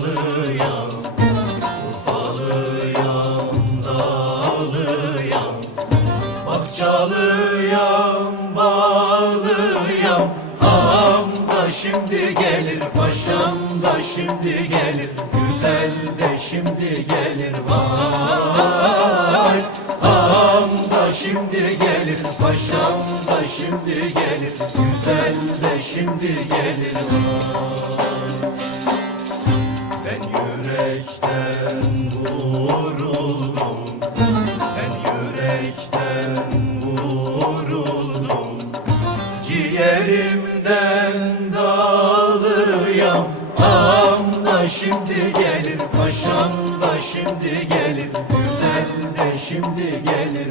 Urfalıyam Urfalıyam dağlıyam Bahçalıyam bağlıyam Ağam da şimdi gelir paşam şimdi gelir. Güzel de şimdi gelir vay. Ağam şimdi gelir paşam şimdi gelir. Güzel şimdi gelir vay. Ciğerimden dağılıyam Ağam da şimdi gelir Paşam da şimdi gelir. Güzel de şimdi gelir